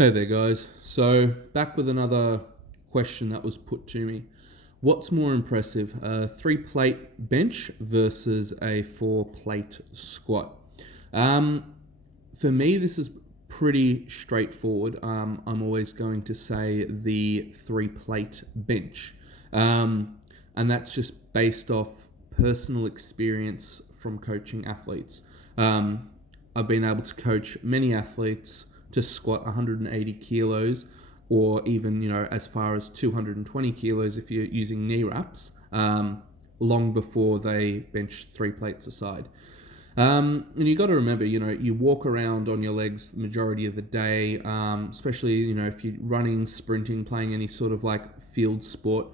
Hey there, guys. So, back with another question that was put to me. What's more impressive, a 3-plate bench versus a 4-plate squat? Um, for me, this is pretty straightforward. I'm always going to say the 3-plate bench. And that's just based off personal experience from coaching athletes. I've been able to coach many athletes to squat 180 kilos or even, as far as 220 kilos if you're using knee wraps, long before they bench 3 plates aside. And you got to remember, you walk around on your legs the majority of the day, especially, if you're running, sprinting, playing any sort of like field sport,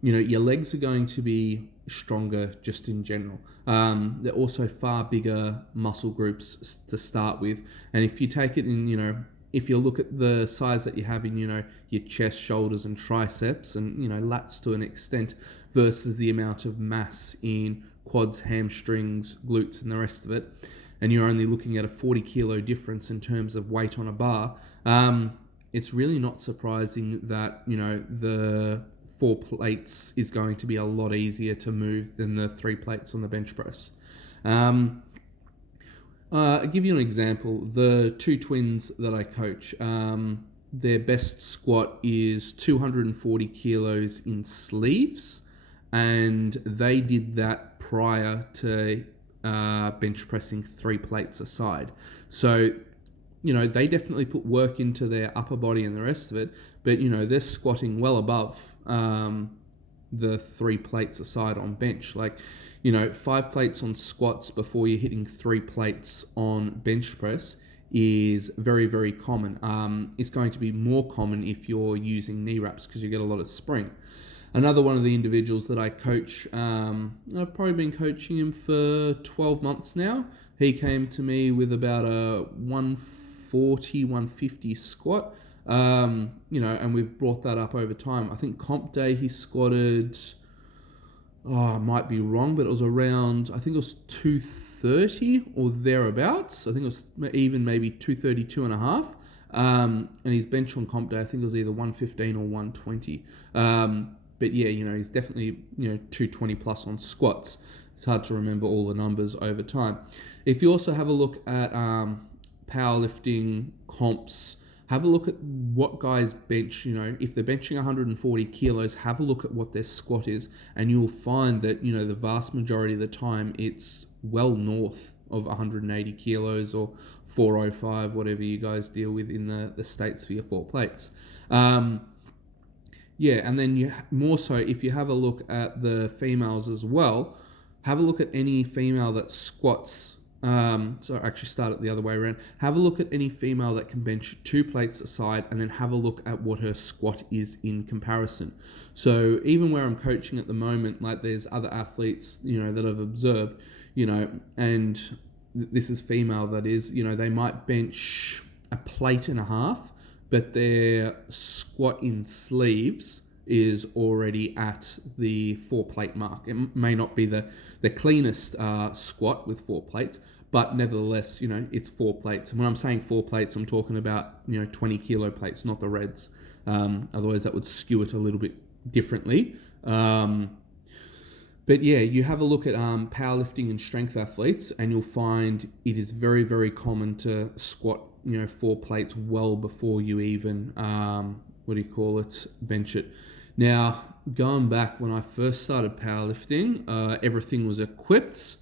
your legs are going to be stronger just in general. They're also far bigger muscle groups to start with. And if you take it in, if you look at the size that you have in, your chest, shoulders, and triceps, and, lats to an extent, versus the amount of mass in quads, hamstrings, glutes, and the rest of it, and you're only looking at a 40 kilo difference in terms of weight on a bar, it's really not surprising that, the 4 plates is going to be a lot easier to move than the 3 plates on the bench press. I'll give you an example. The 2 twins that I coach, their best squat is 240 kilos in sleeves, and they did that prior to bench pressing 3 plates aside. So, they definitely put work into their upper body and the rest of it, but, they're squatting well above the 3 plates aside on bench. Like, 5 plates on squats before you're hitting 3 plates on bench press is very, very common. It's going to be more common if you're using knee wraps because you get a lot of spring. Another one of the individuals that I coach, I've probably been coaching him for 12 months now. He came to me with about a 140, 150 squat, and we've brought that up over time. I think comp day he squatted, I might be wrong, but it was around, I think it was 230 or thereabouts. I think it was even maybe 232 and a half. And his bench on comp day, I think it was either 115 or 120. But yeah, he's definitely, 220 plus on squats. It's hard to remember all the numbers over time. If you also have a look at powerlifting comps, have a look at what guys bench. If they're benching 140 kilos, have a look at what their squat is, and you'll find that, the vast majority of the time it's well north of 180 kilos or 405, whatever you guys deal with in the States for your 4 plates. Yeah, and then more so, if you have a look at the females as well, have a look at any female that squats. So actually start it the other way around. Have a look at any female that can bench 2 plates aside, and then have a look at what her squat is in comparison. So even where I'm coaching at the moment, like there's other athletes, that I've observed, and this is female that is, they might bench a plate and a half, but their squat in sleeves is already at the 4 plate mark. It may not be the cleanest squat with 4 plates, but nevertheless, it's 4 plates. And when I'm saying 4 plates, I'm talking about, 20 kilo plates, not the reds. Otherwise that would skew it a little bit differently. But yeah, you have a look at powerlifting and strength athletes, and you'll find it is very, very common to squat 4 plates well before you even, bench it. Now, going back when I first started powerlifting, everything was equipped.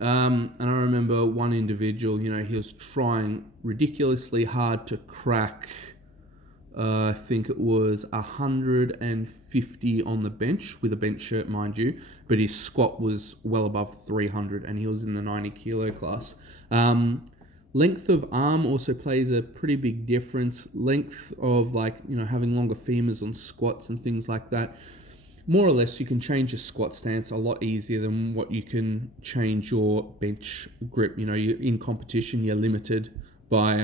And I remember one individual, he was trying ridiculously hard to crack, I think it was 150 on the bench, with a bench shirt, mind you, but his squat was well above 300, and he was in the 90 kilo class. Length of arm also plays a pretty big difference. Length of having longer femurs on squats and things like that. More or less, you can change your squat stance a lot easier than what you can change your bench grip. You're in competition, you're limited by...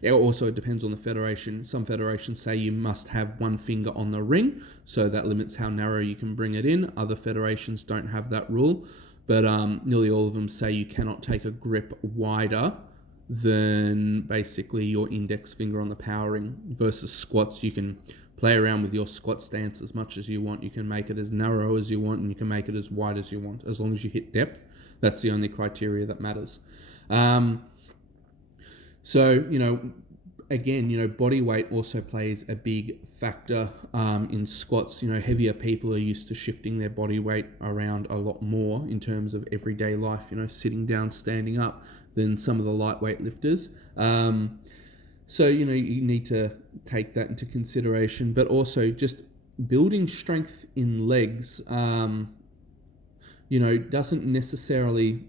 It also depends on the federation. Some federations say you must have 1 finger on the ring, so that limits how narrow you can bring it in. Other federations don't have that rule, but nearly all of them say you cannot take a grip wider than basically your index finger on the power ring. Versus squats, you can play around with your squat stance as much as you want. You can make it as narrow as you want, and you can make it as wide as you want. As long as you hit depth, that's the only criteria that matters. So, again, body weight also plays a big factor in squats. Heavier people are used to shifting their body weight around a lot more in terms of everyday life, sitting down, standing up, than some of the lightweight lifters. So, you need to take that into consideration, but also just building strength in legs, doesn't necessarily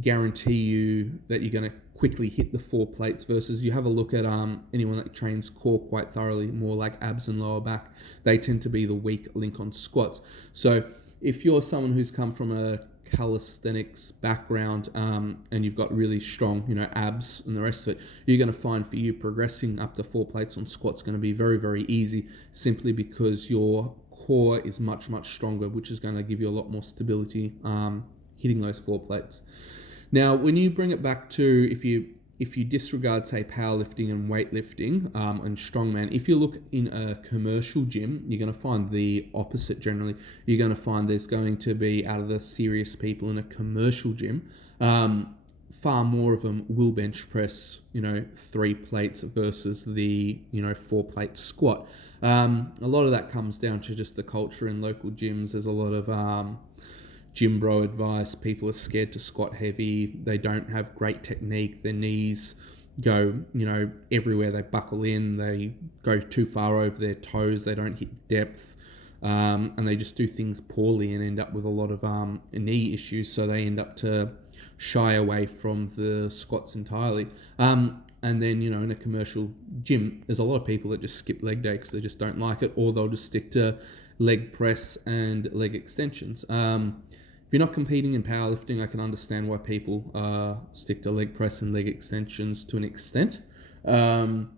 guarantee you that you're going to quickly hit the 4 plates. Versus you have a look at anyone that trains core quite thoroughly, more like abs and lower back, they tend to be the weak link on squats. So if you're someone who's come from a calisthenics background and you've got really strong abs and the rest of it, you're going to find for you progressing up to 4 plates on squats going to be very, very easy, simply because your core is much, much stronger, which is going to give you a lot more stability hitting those 4 plates. Now, when you bring it back to if you disregard, say, powerlifting and weightlifting and strongman, if you look in a commercial gym, you're going to find the opposite generally. You're going to find there's going to be, out of the serious people in a commercial gym, far more of them will bench press, 3 plates versus the, 4-plate squat. A lot of that comes down to just the culture in local gyms. There's a lot of gym bro advice. People are scared to squat heavy. They don't have great technique. Their knees go, everywhere. They buckle in. They go too far over their toes. They don't hit depth. And they just do things poorly and end up with a lot of knee issues. So they end up to shy away from the squats entirely. And then, in a commercial gym, there's a lot of people that just skip leg day because they just don't like it, or they'll just stick to leg press and leg extensions. If you're not competing in powerlifting, I can understand why people stick to leg press and leg extensions to an extent. And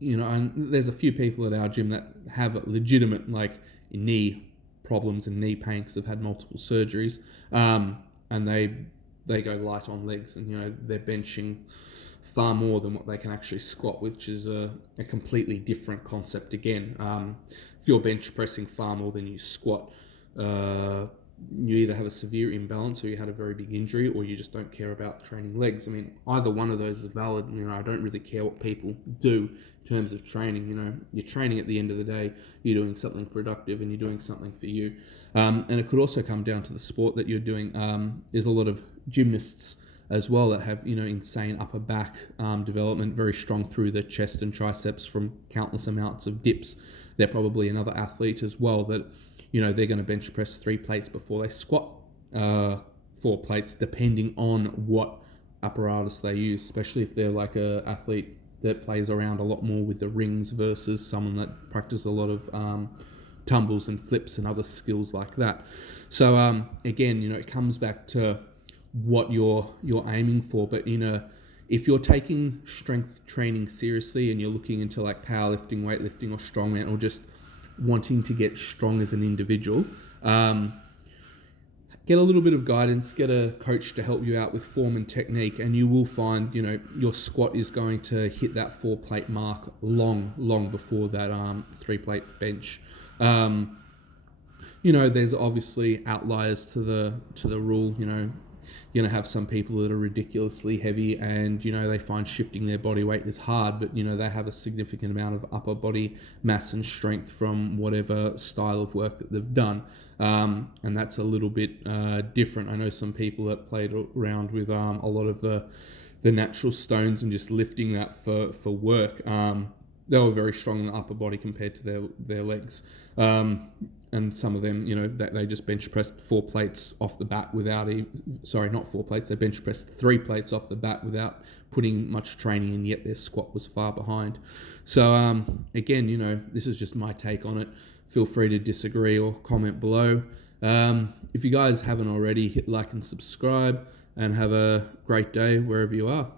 there's a few people at our gym that have legitimate knee problems and knee pain because they've had multiple surgeries, and they go light on legs, and they're benching far more than what they can actually squat, which is a completely different concept again. If you're bench pressing far more than you squat, you either have a severe imbalance, or you had a very big injury, or you just don't care about training legs. I mean, either one of those is valid. I don't really care what people do in terms of training. You're training at the end of the day, you're doing something productive and you're doing something for you. And it could also come down to the sport that you're doing. There's a lot of gymnasts as well that have, insane upper back development, very strong through the chest and triceps from countless amounts of dips. They're probably another athlete as well that, they're going to bench press 3 plates before they squat 4 plates, depending on what apparatus they use, especially if they're like a athlete that plays around a lot more with the rings versus someone that practices a lot of tumbles and flips and other skills like that. So again, it comes back to what you're aiming for. But if you're taking strength training seriously and you're looking into powerlifting, weightlifting, or strongman, or just wanting to get strong as an individual, get a little bit of guidance, get a coach to help you out with form and technique, and you will find, your squat is going to hit that 4-plate mark long before that 3-plate bench. There's obviously outliers to the rule. You're going to have some people that are ridiculously heavy and, they find shifting their body weight is hard, but, they have a significant amount of upper body mass and strength from whatever style of work that they've done. And that's a little bit different. I know some people that played around with a lot of the natural stones and just lifting that for work. They were very strong in the upper body compared to their legs. And some of them, they just bench pressed 4 plates off the bat without not 4 plates. They bench pressed 3 plates off the bat without putting much training in, yet their squat was far behind. So again, this is just my take on it. Feel free to disagree or comment below. If you guys haven't already, hit like and subscribe, and have a great day wherever you are.